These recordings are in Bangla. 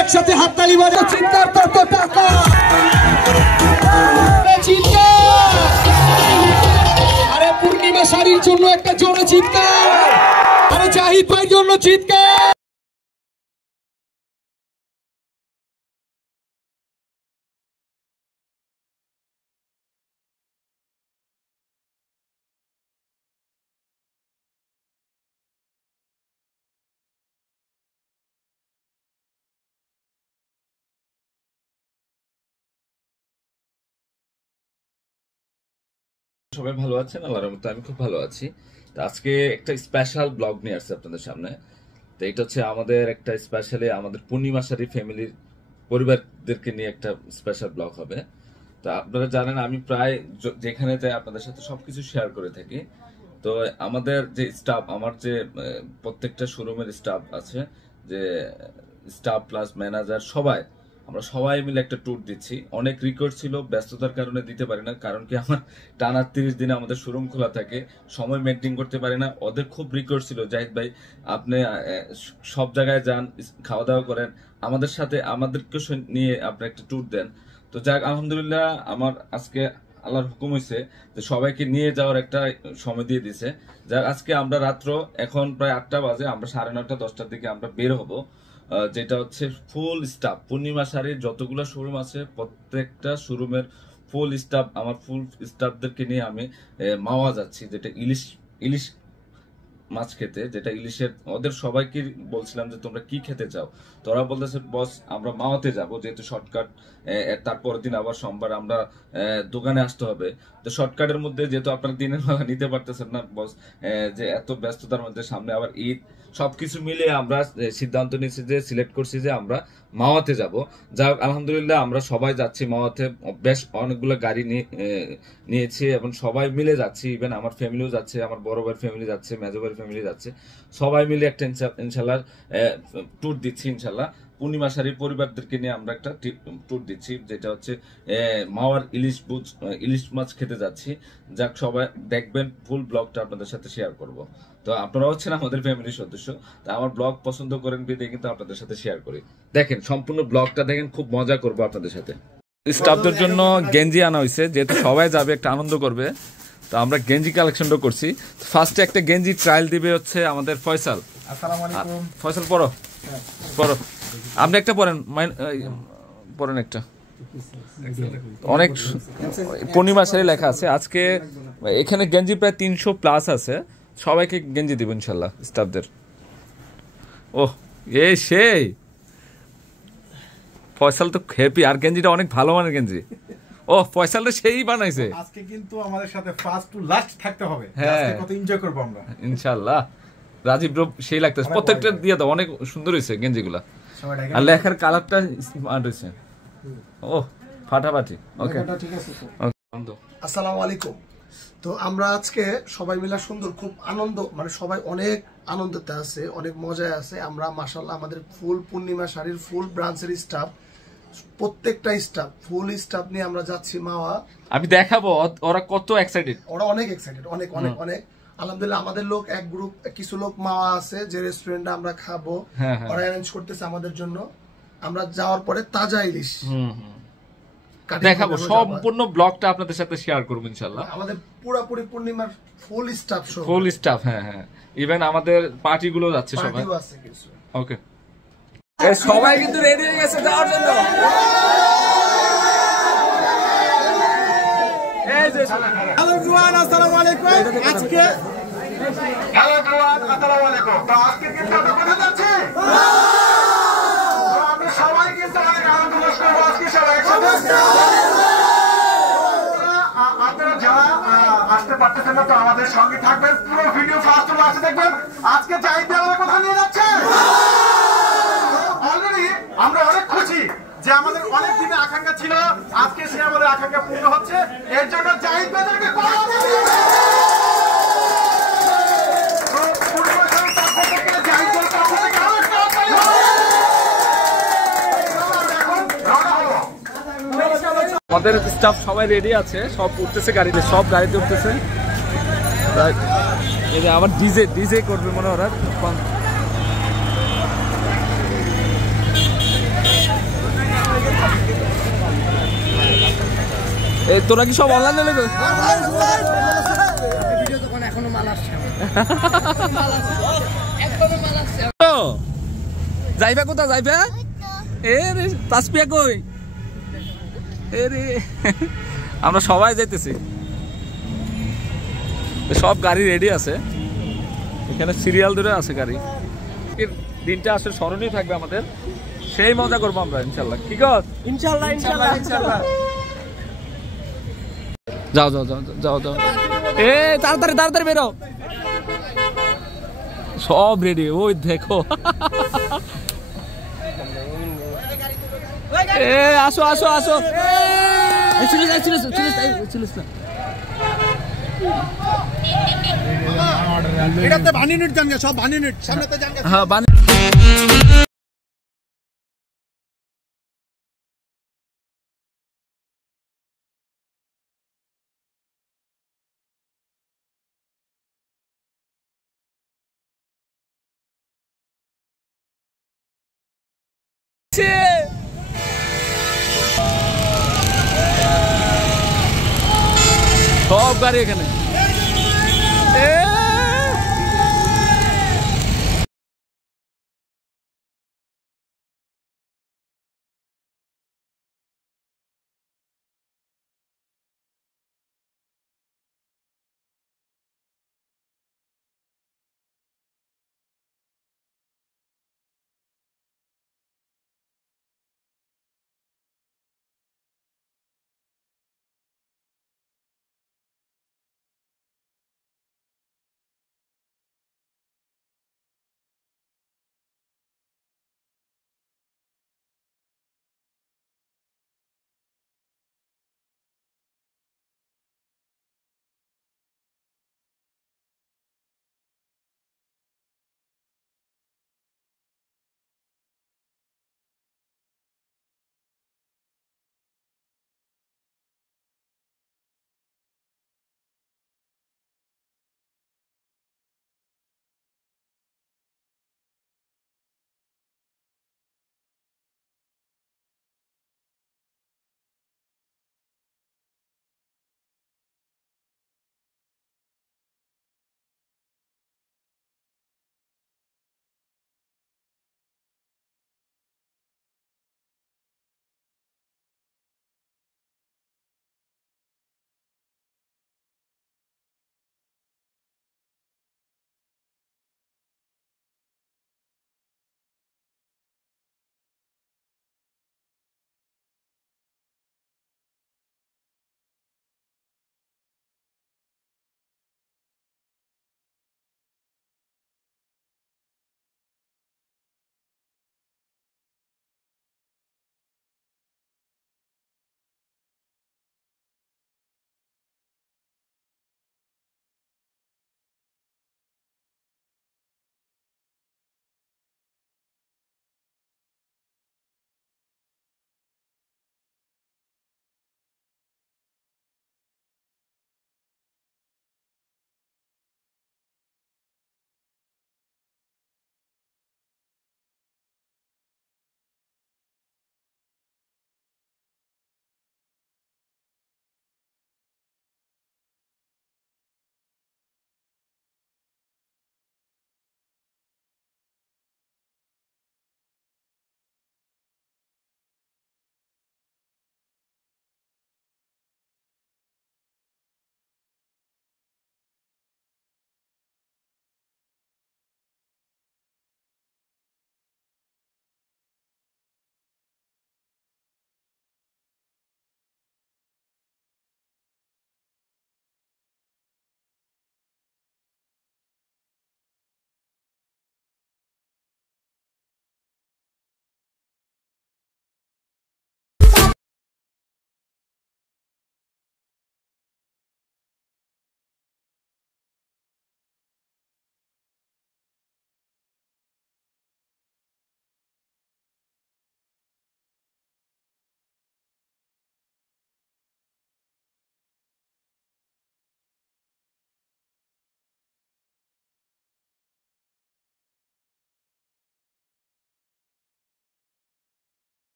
একসাথে হাততালি বাজা চিৎকার তত টাকা আরে পূর্ণিমা শাড়ির জন্য একটা জোরে চিৎকার আরে জাহিদ ভাইয়ের জন্য চিৎকার সবাই ভালো আছেন? আল্লাহর রহমতে আমি খুব ভালো আছি। তো আজকে একটা স্পেশাল ব্লগ নিয়ে আসছে আপনাদের সামনে। তো এটা হচ্ছে আমাদের একটা স্পেশালি আমাদের পূর্ণিমা শাড়ি ফ্যামিলির পরিবারদেরকে নিয়ে একটা স্পেশাল ব্লগ হবে। তো আপনারা জানেন আমি প্রায় যেখানে যাই আপনাদের সাথে সবকিছু শেয়ার করে থাকি। তো আমাদের যে স্টাফ, আমার যে প্রত্যেকটা শোরুমের স্টাফ আছে, যে স্টাফ প্লাস ম্যানেজার সবাই, আমরা সবাই মিলে একটা ট্যুর দিচ্ছি। অনেক রিকোয়েস্ট ছিল, ব্যস্ততার কারণে দিতে পারি না, কারণ কি আমার টানা 30 দিনে আমাদের শোরুম খোলা থাকে, সময় মেনটেন করতে পারি না। ওদের খুব রিকোয়েস্ট ছিল, জাহিদ ভাই আপনি সব জায়গায় যান, খাওয়া দাওয়া করেন, আমাদের সাথে আমাদেরকে নিয়ে আপনি একটা ট্যুর দেন। তো যাক আলহামদুলিল্লাহ আমার আজকে আল্লাহর হুকুম হয়েছে যে সবাইকে নিয়ে যাওয়ার একটা সময় দিয়ে দিছে। যাক আজকে আমরা রাত্র এখন প্রায় 8টা বাজে, আমরা 9:30 10টার দিকে আমরা বের হব। যেটা হচ্ছে ফুল স্টাফ পূর্ণিমা শাড়ির যতগুলো শোরুম আছে প্রত্যেকটা শোরুমের ফুল স্টাফ, আমার ফুল স্টাফদেরকে নিয়ে আমি মাওয়া যাচ্ছি, যেটা ইলিশ ইলিশ মাছ খেতে, যেটা ইলিশের। ওদের সবাইকে বলছিলাম যে তোমরা কি খেতে চাও, তোরা বলতেছে বস আমরা মাওয়াতে যাব, যেহেতু শর্টকাট। তারপরের দিন আবার সোমবার আমরা দোকানে আসতে হবে। তো শর্টকাটের মধ্যে যেহেতু আপনারা দিনের বেলা নিতে পারতেছেন না বস, যে এত ব্যস্ততার মধ্যে সামনে আবার ঈদ, সবকিছু মিলে আমরা সিদ্ধান্ত নিয়েছি যে সিলেক্ট করছি যে আমরা মাওয়াতে যাব। যাই হোক আলহামদুলিল্লাহ আমরা সবাই যাচ্ছি মাওয়াতে। বেশ অনেকগুলো গাড়ি নিয়েছি এবং সবাই মিলে যাচ্ছি। ইভেন আমার ফ্যামিলিও যাচ্ছে, আমার বড় ভাইয়ের ফ্যামিলি যাচ্ছে, মেজো ভাইয়ের ফ্যামিলি যাচ্ছে। সবাই মিলে একটা ইনশাল্লাহ ট্যুর দিচ্ছি। ইনশাল্লাহ পূর্ণিমা শাড়ির পরিবারদেরকে নিয়ে আমরা একটা ট্যুর দিচ্ছি, যেটা হচ্ছে মাওয়ার ইলিশ মাছ খেতে যাচ্ছি। যাক সবাই দেখবেন, ফুল ব্লগটা আপনাদের সাথে শেয়ার করব। তো আপনারা হচ্ছেন আমাদের ফ্যামিলির সদস্য, তা আমার ব্লগ পছন্দ করেন বিধে কিন্তু আপনাদের সাথে শেয়ার করি। দেখেন সম্পূর্ণ ব্লগটা দেখেন, খুব মজা করবো আপনাদের সাথে। স্টাফদের জন্য গেঞ্জি আনা হয়েছে, যেহেতু সবাই যাবে একটা আনন্দ করবে, তো আমরা গেঞ্জি কালেকশনটা করছি। ফার্স্টে একটা গেঞ্জি ট্রায়াল দিবে হচ্ছে আমাদের ফয়সাল। আসসালামু আলাইকুম। ফয়সাল পড়ো পড়ো, আপনি একটা পড়েন, পড়েন একটা। অনেক পূর্ণিমা শাড়ি লেখা আছে। আজকে এখানে গেঞ্জি প্রায় 300+ আছে, সবাইকে গেঞ্জি দিব ইনশাল্লাহ স্টাফদের। ওহ সেই ফয়সাল তো হ্যাপি, আর গেঞ্জিটা অনেক ভালো মানের গেঞ্জি। ও ফয়সালটা সেই বানাইছে। আজকে কিন্তু আমাদের সাথে ফার্স্ট টু লাস্ট থাকতে হবে, হ্যাঁ আজকে কত এনজয় করব আমরা ইনশাআল্লাহ। রাজীব ব্রো সেই লাগতেছে, প্রত্যেকটা দিয়ে দাও, অনেক সুন্দর হয়েছে গেঞ্জিগুলা, আর লেখার কালারটা স্মার্ট হয়েছে। ও ফাটাফাটি। ওকে ঠিক আছে। আসসালামু আলাইকুম। তো আমরা আজকে সবাই মিলে সুন্দর, খুব আনন্দ, মানে সবাই অনেক আনন্দতে আছে, অনেক মজায় আছে। আমরা মাশাআল্লাহ আমাদের ফুল পূর্ণিমা শাড়ির ফুল ব্রাঞ্চের স্টাফ, প্রত্যেকটা স্টাফ ফুল স্টাফ নিয়ে আমরা যাচ্ছি মাওয়া। আমি দেখাবো ওরা কত এক্সাইটেড, ওরা অনেক এক্সাইটেড, অনেক অনেক অনেক। আলহামদুলিল্লাহ আমাদের লোক এক গ্রুপ, কিছু লোক মাওয়া আছে যে রেস্টুরেন্টে আমরা খাবো, ওরা অ্যারেঞ্জ করতেছে আমাদের জন্য। আমরা যাওয়ার পরে তাজা ইলিশ দেখাবো, সম্পূর্ণ ব্লগটা আপনাদের সাথে শেয়ার করব ইনশাআল্লাহ। আমাদের পুরোপুরি পূর্ণিমার full stop show, full stop. হ্যাঁ হ্যাঁ, ইভেন আমাদের পার্টি গুলো যাচ্ছে সবাই। ওকে সবাই কিন্তু রেডি হয়ে গেছে যাওয়ার জন্য। হ্যালো জুয়ান, আসসালামু আলাইকুম। আজকে হ্যালো জুয়ান, আসসালামু আলাইকুম। তো আজকে কিন্তু আমরা কোথায় যাচ্ছি? আমি সবাই কিন্তু অনেক আনন্দ করব আজকে সবাই একসাথে। আপনারা যারা আসতে পারতেছেন না, তো আমাদের সঙ্গে থাকবেন, পুরো ভিডিও ফার্স্ট টু লাস্ট দেখবেন। আজকে জাহিদ আমাদের কোথায় নিয়ে যাচ্ছে? অলরেডি আমরা অনেক খুশি যে আমাদের অনেক দিনের আকাঙ্ক্ষা ছিল, আজকে সে আমাদের আকাঙ্ক্ষা পূর্ণ হচ্ছে। এর জন্য জাহিদ ভাইদেরকে আমাদের স্টাফ সবাই রেডি আছে, সব উঠতেছে গাড়িতে, সব গাড়িতে উঠতেছে। এই যে আবার ডিজে করবে মনে ওরা। এই তোরা কি সব অনলাইনে লেগে যাইবা কোথা যাইবা এ রে তাসপিয়া কই এ রে আমরা সবাই যাইতেছি সব গাড়ি রেডি আছে এখানে সিরিয়াল ধরে আছে গাড়ি দিনটা আসলে স্মরণীয় থাকবে আমাদের সেই মজা করবো আমরা ইনশাল্লাহ কি কর ইনশাআল্লাহ ইনশাআল্লাহ ইনশাআল্লাহ যাও যাও যাও যাও যাও এ তাড়াতাড়ি তাড়াতাড়ি বেরো সব রেডি ওই দেখো এ আসো আসো আসো এটাতে বানিয়ে জানগে সব বানিয়ে সামনেতে জানগে হ্যাঁ সব গাড়ি এখানে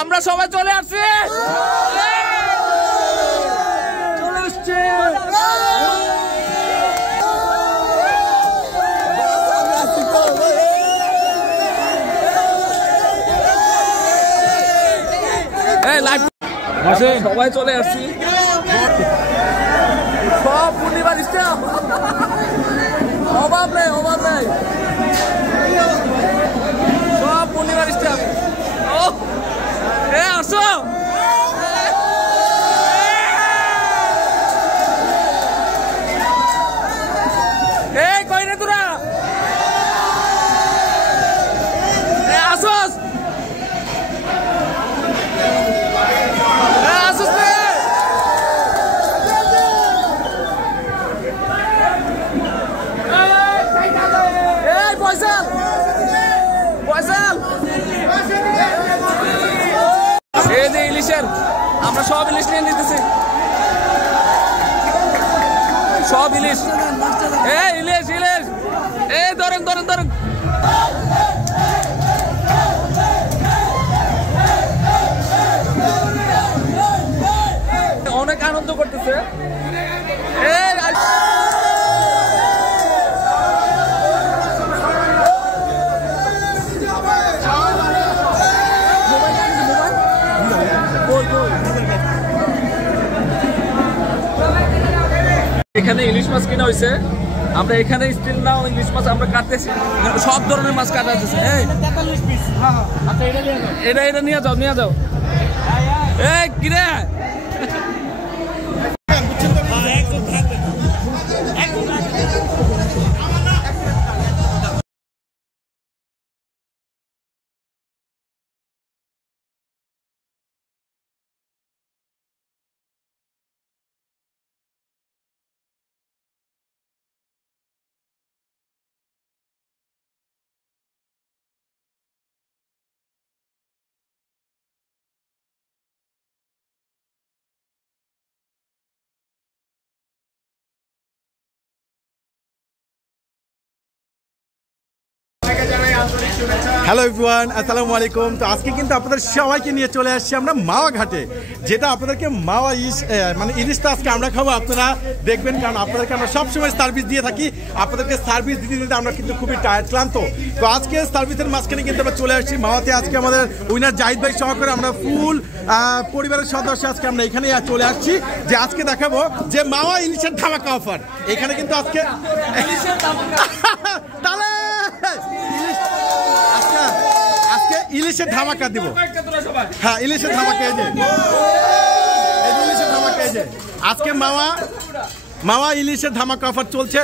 আমরা সবাই চলে আসছি, চলে আসছি। সবাই চলে আসছি, সব পূর্ণিমার স্টাফ, অভাব নেই, অভাব নেই, সব পূর্ণিমার স্টাফ। আসো, এই কই রে তোরা, আসোস, এই যে ইলিশের, আমরা সব ইলিশ নিয়ে নিতেছি, সব ইলিশ, এই ইলিশ ইলিশ, এই ধরেন ধরেন ধরেন। অনেক আনন্দ করতেছে। এখানে ইলিশ মাছ কিনা হয়েছে, আমরা এখানে স্টিল নাও ইলিশ মাছ আমরা কাটতেছি, সব ধরনের মাছ কাটা হচ্ছে। এটা এটা নিয়ে যাও, নিয়ে যাও। এই কিরে হ্যালো এভরিওয়ান, আসসালামু আলাইকুম। তো আজকে কিন্তু আপনাদের সবাইকে নিয়ে চলে আসছি আমরা মাওয়া ঘাটে, যেটা আপনাদেরকে মাওয়া মানে ইলিশটা আজকে আমরা খাবো, আপনারা দেখবেন, কারণ আপনাদেরকে আমরা সবসময় সার্ভিস দিয়ে থাকি। আপনাদেরকে সার্ভিস দিতে দিতে আমরা কিন্তু খুবই টায়ার্ড, ক্লান্ত। তো আজকে সার্ভিসের মাঝখানে কিন্তু আমরা চলে আসছি মাওয়াতে। আজকে আমাদের উইনার জাহিদ ভাই সহকারে আমরা ফুল পরিবারের সদস্য আজকে আমরা এখানে চলে আসছি, যে আজকে দেখাবো যে মাওয়া ইলিশের ধামাকা অফার। এখানে কিন্তু আজকে ইলিশের ধামাকা দিব। হ্যাঁ, ইলিশের ধামাকা, এই যে ইলিশের ধামাকা, এই যে আজকে মাওয়া ইলিশের ধামাকা অফার চলছে।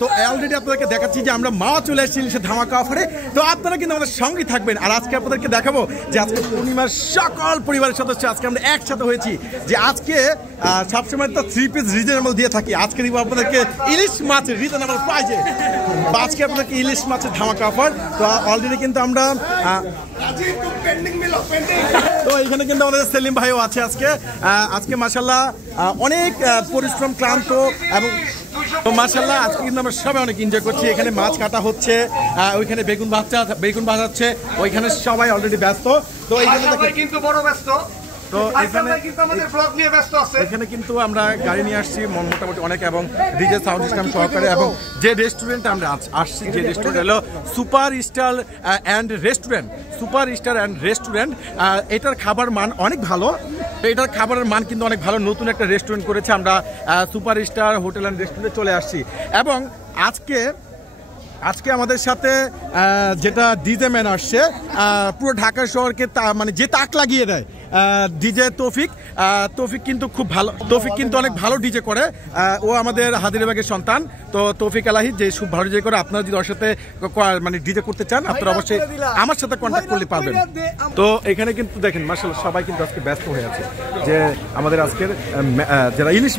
তো অলরেডি আপনাদেরকে দেখাচ্ছি যে আমরা মাওয়া চলে এসেছি ইলিশের ধামাকা অফারে। তো আপনারা কিন্তু আমাদের সঙ্গে থাকবেন। আর আজকে আপনাদেরকে দেখাবো যে আজকে পূর্ণিমার সকল পরিবারের সদস্য আজকে আমরা একসাথে হয়েছি, যে আজকে সবসময় তো 3 পিস রিজনেবল দিয়ে থাকি, আজকে দিব আপনাদেরকে ইলিশ মাছের রিজনেবল প্রাইজে। আজকে আপনাদেরকে ইলিশ মাছের ধামাকা অফার। তো অলরেডি কিন্তু আমরা তো এখানে কিন্তু আমাদের সেলিম ভাইও আছে আজকে মাশাআল্লাহ অনেক পরিশ্রম, ক্লান্ত, এবং মাশাআল্লাহ আজকে কিন্তু আমরা সবাই অনেক এনজয় করছি। এখানে মাছ কাটা হচ্ছে, ওইখানে বেগুন ভাজা, ওইখানে সবাই অলরেডি ব্যস্ত। তো এইখানে কিন্তু বড় ব্যস্ত। তো এখানে কিন্তু আমরা গাড়ি নিয়ে আসছি মোটামুটি অনেক, এবং ডিজে সাউন্ড সিস্টেম সহকারে, এবং যে রেস্টুরেন্টে আমরা আসছি, যে রেস্টুরেন্ট হলো সুপার স্টার অ্যান্ড রেস্টুরেন্ট। এটার খাবার মান অনেক ভালো, এটার খাবারের মান কিন্তু অনেক ভালো। নতুন একটা রেস্টুরেন্ট করেছে, আমরা সুপার স্টার হোটেল অ্যান্ড রেস্টুরেন্টে চলে আসছি। এবং আজকে আমাদের সাথে যেটা ডিজে ম্যান আসছে, পুরো ঢাকা শহরকে মানে যে তাক লাগিয়ে দেয়, ডিজে তৌফিক কিন্তু খুব ভালো, তৌফিক কিন্তু অনেক ভালো ডিজে করে। ও আমাদের হাদিরাবাগের সন্তান। তো তৌফিক আলাহি যে খুব ভালো ডিজে করে। আপনারা যদি ওর সাথে মানে ডিজে করতে চান, আপনারা অবশ্যই আমার সাথে কন্ট্যাক্ট করলে পারবেন। তো এখানে কিন্তু দেখেন মাশাআল্লাহ সবাই কিন্তু আজকে ব্যস্ত হয়ে আছে, যে আমাদের আজকের যারা ইলিশ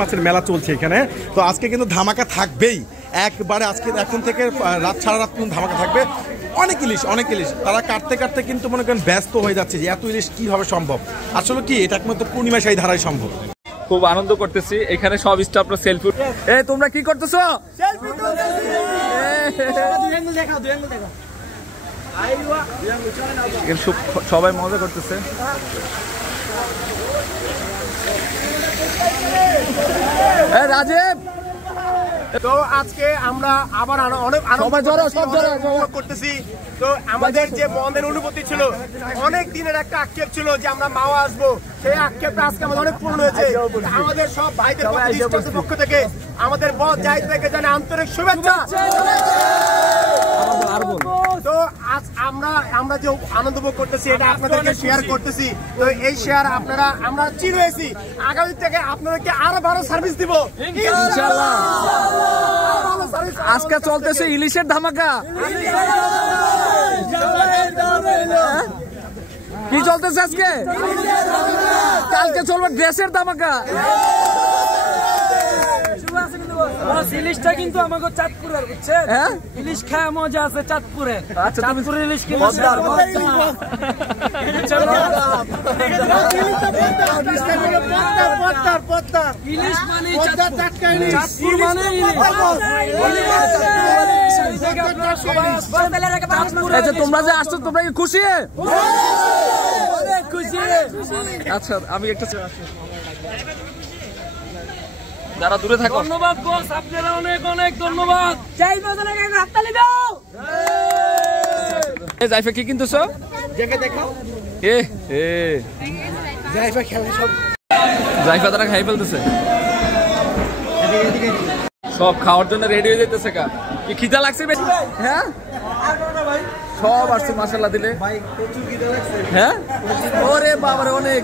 মাছের মেলা চলছে এখানে। তো আজকে কিন্তু ধামাকা থাকবেই একবারে। আজকে এখন থেকে সারা রাত পর্যন্ত ধামাকা থাকবে। অনেক ইলিশ তারা কাটতে কিন্তু মনে করেন ব্যস্ত হয়ে যাচ্ছে, যে এত ইলিশ কিভাবে সম্ভব। আসলে কি এটা একমাত্র পূর্ণিমা শাহী ধারায় সম্ভব। খুব আনন্দ করতেছি এখানে, সব স্টাফরা সেলফি। তোমরা কি করতেছো? এখানে সবাই মজা করতেছে। রাজীব, তো আজকে আমরা আবার অনেক করতেছি। তো আমাদের যে মনের অনুভূতি ছিল, অনেক দিনের একটা আক্ষেপ ছিল যে আমরা মাওয়া আসবো, সেই আক্ষেপটা আজকে আমাদের অনেক পূর্ণ হয়েছে। আমাদের সব ভাইদের পক্ষ থেকে আমাদের বস জাহিদ ভাইকে জানে আন্তরিক শুভেচ্ছা। তো আজ আমরা যে আনন্দ ভোগ করতেছি এটা আপনাদেরকে শেয়ার করতেছি। তো এই শেয়ার আমরা চির হয়েছি, আগামী থেকে আপনাদেরকে আরো ভালো সার্ভিস দিব ইনশাআল্লাহ। আজকে চলতেছে ইলিশের ধামাকা। কি চলতেছে আজকে? কালকে চলবে ড্রেসের ধামাকা। ইলিশটা কিন্তু আমাকে চাঁদপুরের, বুঝছেন? ইলিশ খাওয়া মজা আছে চাঁদপুরে। আচ্ছা, চাঁদপুরের ইলিশ ইলিশ মানে চাঁদপুর মানে আচ্ছা, তোমরা যে আসছো তোমরা কি খুশি? খুশি। আচ্ছা, আমি একটা যারা দূরে থাকো, ধন্যবাদ বস, আপনারা অনেক অনেক ধন্যবাদ। যাই বাজারে হাততালি দাও। জাইফা কি কিনতেছো? দেখাও জাইফা তারা খাই ফেলতেছে, সব খাওয়ার জন্য রেডি হয়ে যেতেছে। কি খিদা লাগছে বেশি? হ্যাঁ, সব আসছে মাশাআল্লাহ দিলে। হ্যাঁ, ওরে বাবারে অনেক,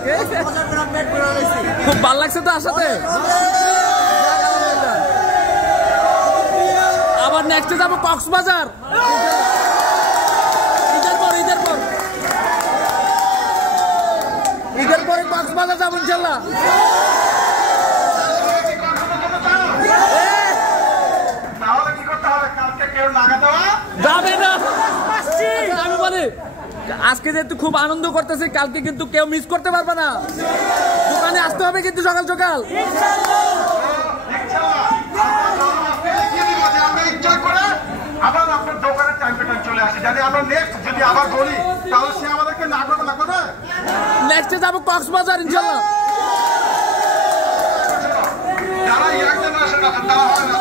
খুব ভালো লাগছে তো আসাতে। আবার নেক্সটে যাবো কক্সবাজার, ঈদের পরে কক্সবাজার যাবো ইনশাল্লাহ। যাবে না, আমি বলি আজকে যেহেতু খুব আনন্দ করতেছি, কালকে কিন্তু কেউ মিস করতে পারবে না। দোকানে আসতে হবে কিন্তু সকাল সকাল। আবার আপনার দোকানের টাইমটা চলে আসে, যদি আমরা নেক্সট যদি আবার বলি তাহলে সে আমাদেরকে না করবে না করবে। নেক্সটে যাবো কক্সবাজার ইনশাল্লাহ। যারা ইয়াং জেনারেশন আছেন তারা হয় না।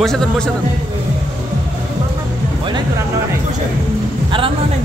বসে দেন, বসে দেন। রান্না নাই, আর রান্না নাই।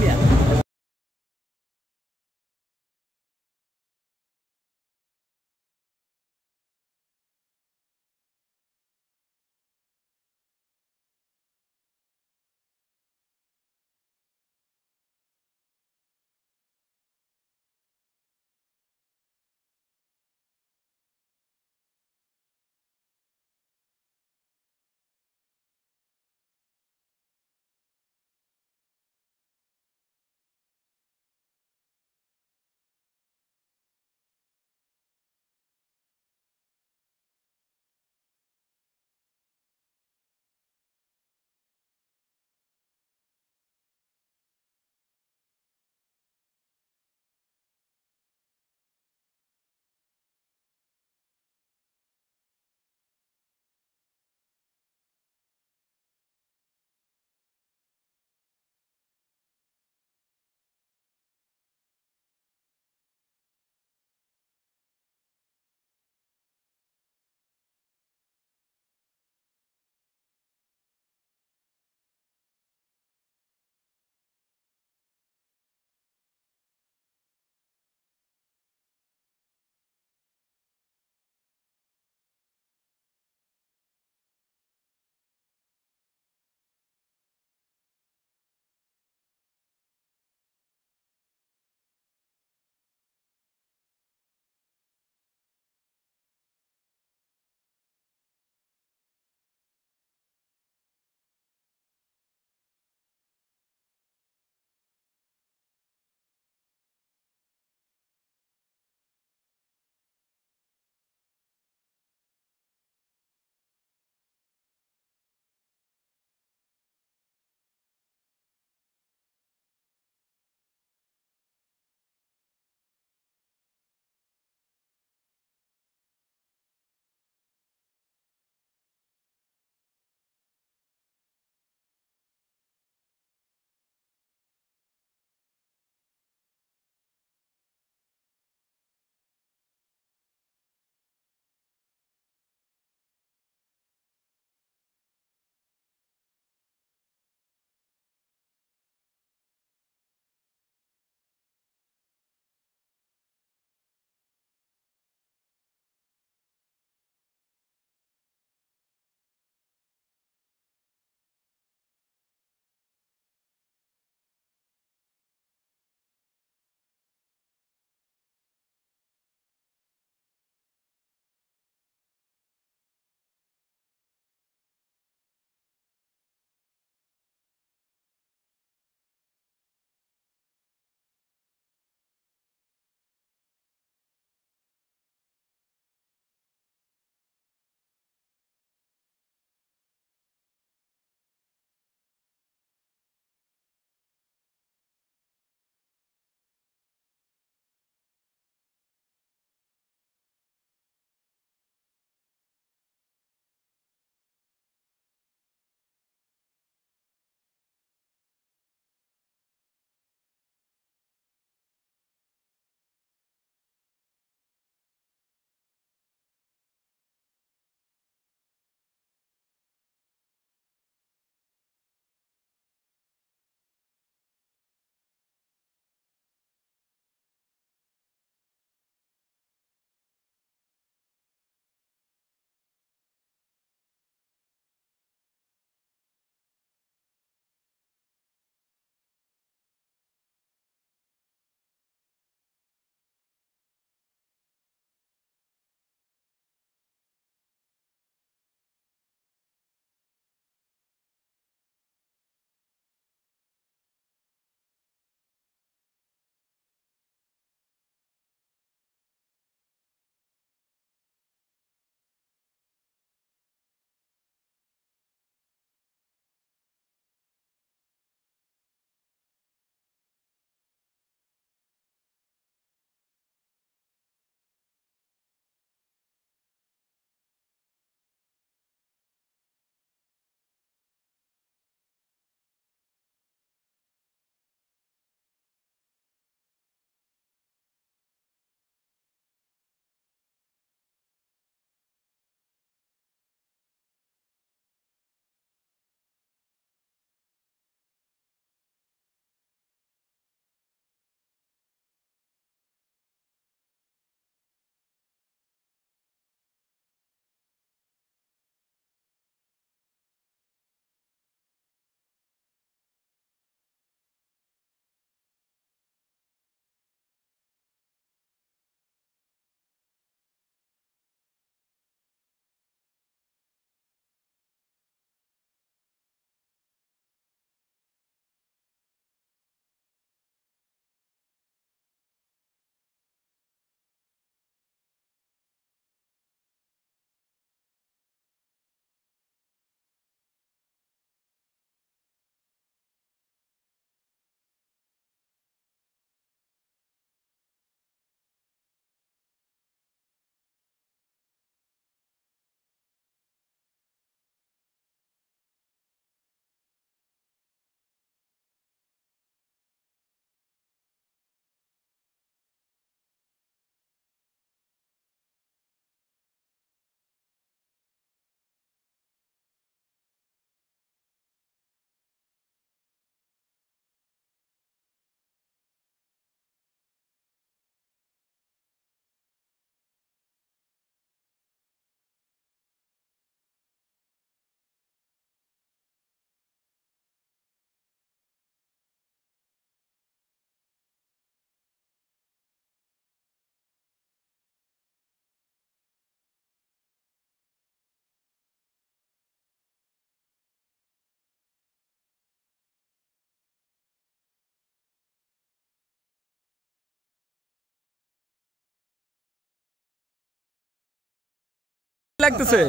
লাগতেছে?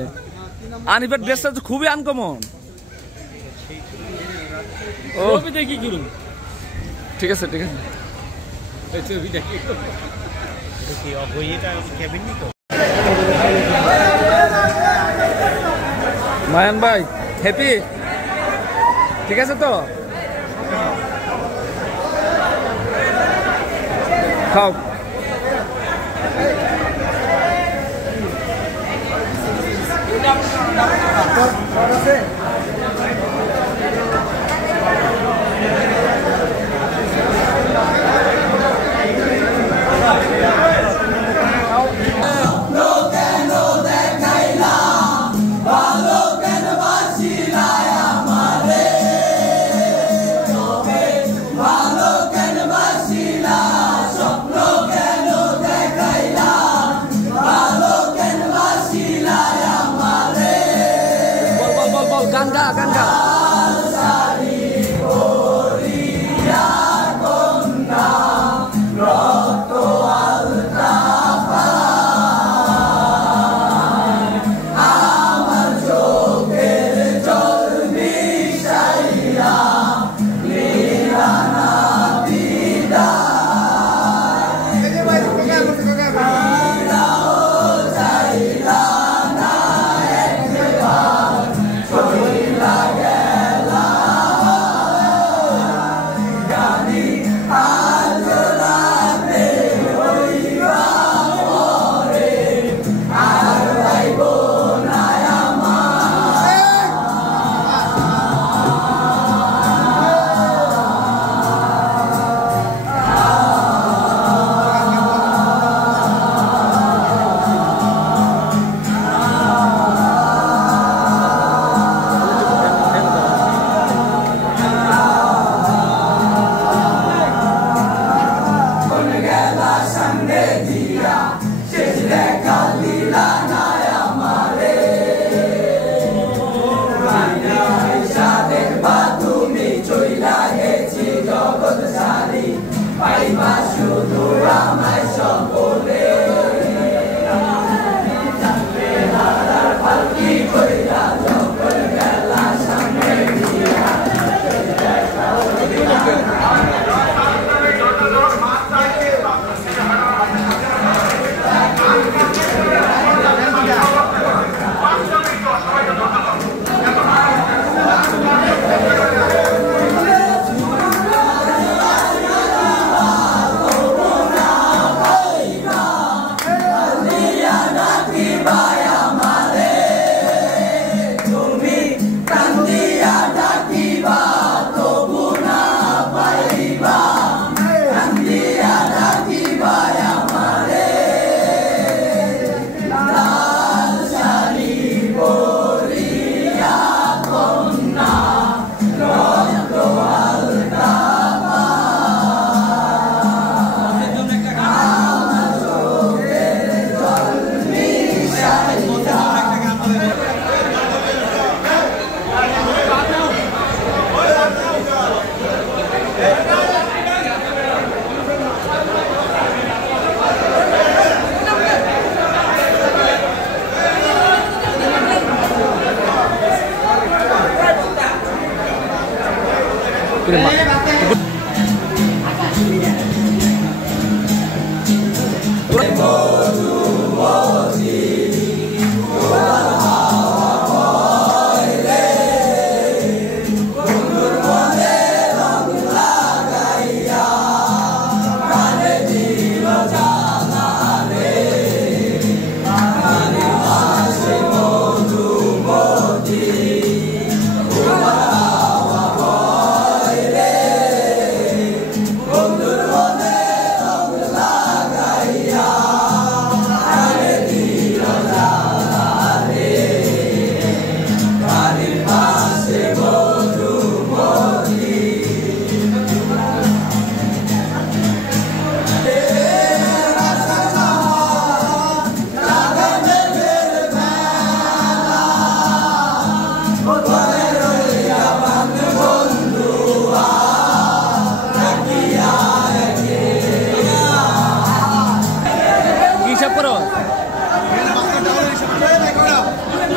আনিফের ড্রেসটা তো খুবই আনকমন। ও দেখি করুন। ঠিক আছে ঠিক আছে। মায়ান ভাই হ্যাপি? ঠিক আছে তো, খাও। গান গা রে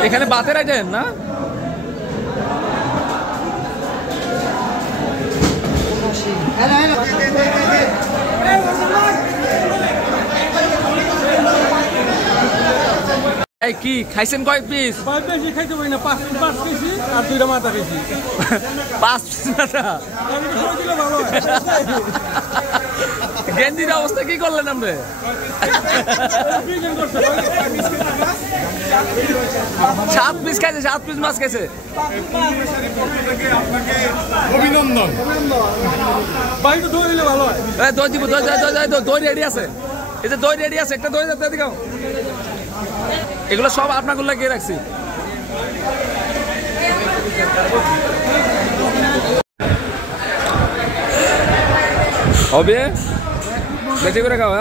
এখানে বাতের আইটেম না? এই কি খাইছেন কয় পিস? 5 পিস খাইতে পারি না, 5 খাইছি আর 2টা মাথা খাইছি। 5 পিস মাথা গেন্দির অবস্থা কি করলেন আপনি? 7 পিস খাইছে, 7 পিস মাছ খাইছে। অভিনন্দন ভাই, তো দই দিলে ভালো হয়। দই দিব, দই রেডি আছে। এই যে দই রেডি আছে, একটা দই দেখাও। এগুলো সব আপনাগুলো লাগিয়ে রাখছি। হবে বেশি করে খাও।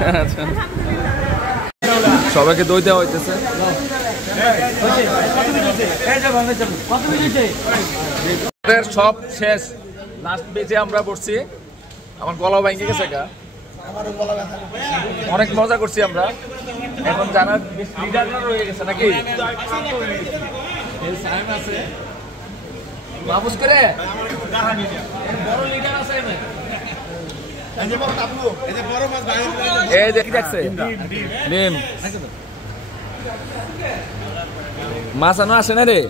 হ্যাঁ, আচ্ছা। সবাইকে দই দেওয়া হইতেছে। সব শেষ, লাস্ট বেজে আমরা বসছি। আমার গলাও ভেঙে গেছে, অনেক মজা করছি আমরা। এখন জানা লিডাররা রয়ে গেছে নাকি? মাহফুজ করে বড় লিডার আছে। এই যে কি দেখছে? ডিম মাছ আনো আসে না রে।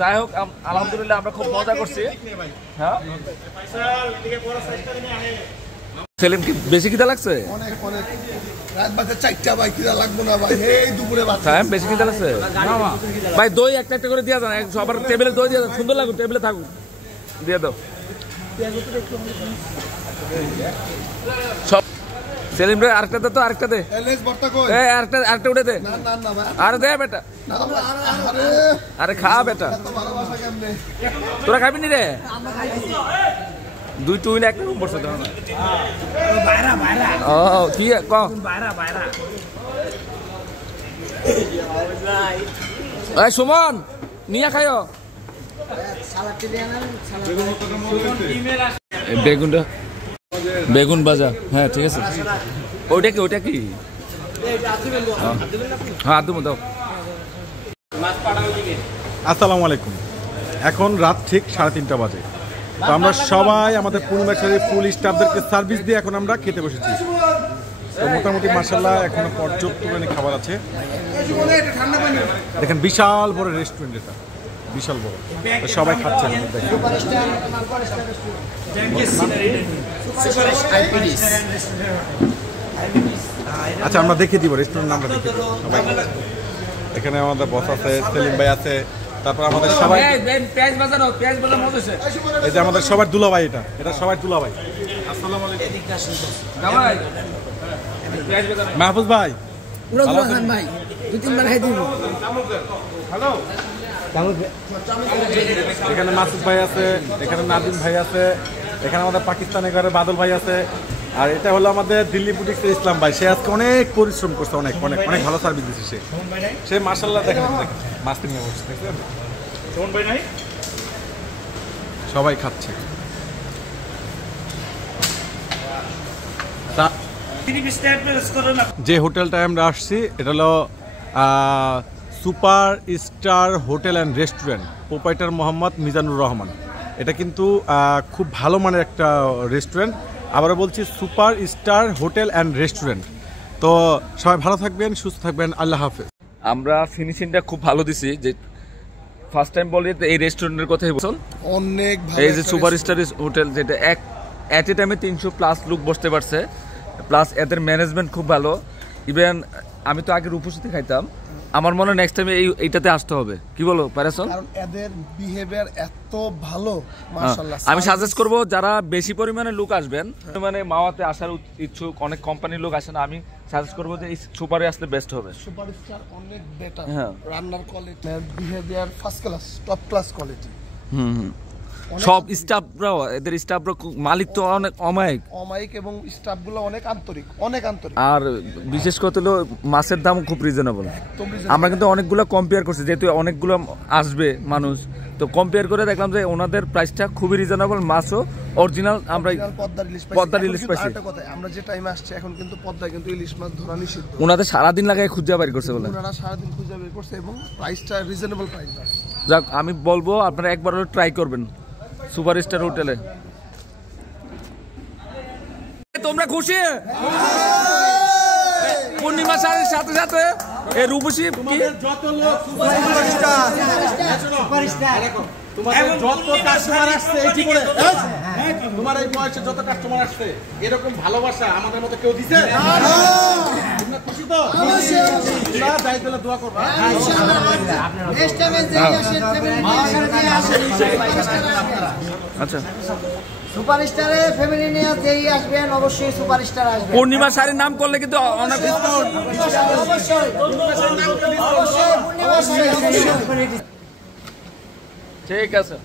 যাই হোক, আলহামদুলিল্লাহ আমরা খুব মজা করছি। হ্যাঁ, সেলিম কি বেশি খিদা লাগছে? অনেক অনেক রাত বাজে 4টা ভাই, খিদা লাগবে না ভাই? এই দুপুরে ভাত বেশি খিদা লাগছে ভাই। দই একটা একটা করে দিয়ে দেন, সবার টেবিলে দই দিয়ে দেন, সুন্দর লাগুন, টেবিলে থাকুন, দিয়ে দাও সব। সেলিম রে আরেকটা দে তো, আরেকটা দে। আরেকটা উঠে দে। আরে দে বেটা, আরে খা বেটা। তোরা খাবি নি রে? 2 টুইন একটা রুম পড়ছে। ও কি ক এই সুমন নিয়ে খাইও। বেগুনটা, বেগুন ভাজা। হ্যাঁ ঠিক আছে। ওইটা কি? হ্যাঁ তুমি দাও। আসসালামু আলাইকুম। এখন রাত ঠিক 3:30 বাজে। তো আমরা সবাই আমাদের পূর্ণিমাশারির ফুল স্টাফদেরকে সার্ভিস দিয়ে এখন আমরা খেতে বসেছি। তো মোটামুটি মাশাআল্লাহ এখনো পর্যাপ্ত পরিমাণে খাবার আছে। দেখেন বিশাল বড় রেস্টুরেন্ট, এটা বিশাল বড়। তো সবাই খাচ্ছেন। আচ্ছা আমরা দেখিয়ে দিব রেস্টুরেন্ট, আমরা দেখিয়ে দিব সবাই। এখানে আমাদের বস আছে, সেলিম ভাই আছে, তারপর আমাদের সবাই এই যে আমাদের সবার দুলাভাই, এটা সবার দুলাভাই। আসসালামু আলাইকুম মাহফুজ ভাই, ভাই 2-3 বার খাই দিব। হ্যালো, এখানে মাসুদ ভাই আছে, এখানে নাদিম ভাই আছে, এখানে আমাদের পাকিস্তানের ঘরে বাদল ভাই আছে, আর এটা হলো আমাদের দিল্লি বুটিক্সের ইসলাম ভাই। সে আজকে অনেক পরিশ্রম করছে, অনেক অনেক অনেক ভালো সার্ভিস দিচ্ছে সে মাশাআল্লাহ। দেখেন মাস্তি নিয়ে বসছে, সবাই খাচ্ছে। যে হোটেলটায় আমরা আসছি এটা হলো super star hotel and restaurant, proprietor Mohammad Mizanur Rahman. এটা কিন্তু খুব ভালো মানের একটা রেস্টুরেন্ট। আবারও বলছি, super star hotel and restaurant. তো সবাই ভালো থাকবেন, সুস্থ থাকবেন, আল্লাহ হাফেজ। আমরা ফিনিশিংটা খুব ভালো দিছি। যে ফার্স্ট টাইম বলি এই রেস্টুরেন্টের কথাই বলছেন, অনেক ভালো। এই যে সুপার স্টার হোটেল, যেটা এট এ টাইমে 300+ লোক বসতে পারছে, প্লাস এদের ম্যানেজমেন্ট খুব ভালো। ইভেন আমি তো আগে রূপসীতে খাইতাম, আমার মনে হয় নেক্সট টাইমে এইটাতে আসতে হবে। কি বলো প্যারাসন? কারণ এদের বিহেভিয়ার এত ভালো, মাশাআল্লাহ। আমি সাজেস্ট করব যারা বেশি পরিমাণে লোক আসবেন, মানে মাওয়াতে আসার ইচ্ছুক, অনেক কোম্পানির লোক আসেন, আমি সাজেস্ট করব যে এই সুপারে আসলে বেস্ট হবে। সুপারস্টার অনেক বেটার, হ্যাঁ, রান্নার quality, behaviour first class, top class quality. সব স্টাফরাও, এদের স্টাফরা, মালিক তো অনেক অমায়িক এবং স্টাফগুলো অনেক আন্তরিক, অনেক আন্তরিক। আর বিশেষ করে হলো মাছের দাম খুব রিজনেবল। আমরা কিন্তু অনেকগুলো কম্পেয়ার করছি, যেহেতু অনেকগুলো আসবে মানুষ, তো কম্পেয়ার করে দেখলাম যে ওনাদের প্রাইসটা খুবই রিজনেবল, মাছও অরিজিনাল আমরা পদ্মার ইলিশ পাইছি। আরেকটা কথা, আমরা যে টাইমে আসছে এখন কিন্তু পদ্মায় কিন্তু ইলিশ মাছ ধরা নিষিদ্ধ। ওনাদের সারাদিন লাগায় খুঁজে বের করছে বলে, ওনারা সারাদিন খুঁজে বের করছে এবং প্রাইসটা রিজনেবল প্রাইস। যাক আমি বলবো আপনারা একবার ট্রাই করবেন সুপারস্টার হোটেলে। তোমরা খুশি? পূর্ণিমা শাড়ির সাথে সাথে এই রূপসী কি যত লোক তোমাদের যত কাস্টমার আসছে এই জীবনে, তোমার এই বয়সে যত কাস্টমার আসছে এরকম ভালোবাসা আমাদের মতো কেউ দিছে? তোমরা খুশি তো? না যাই তাহলে দোয়া করবা। আচ্ছা সুপারস্টারে ফ্যামিলি নিয়ে যেই আসবেন অবশ্যই সুপারস্টার আসবে। পূর্ণিমা শাড়ির নাম করলে কিন্তু অনেক ঠিক আছে।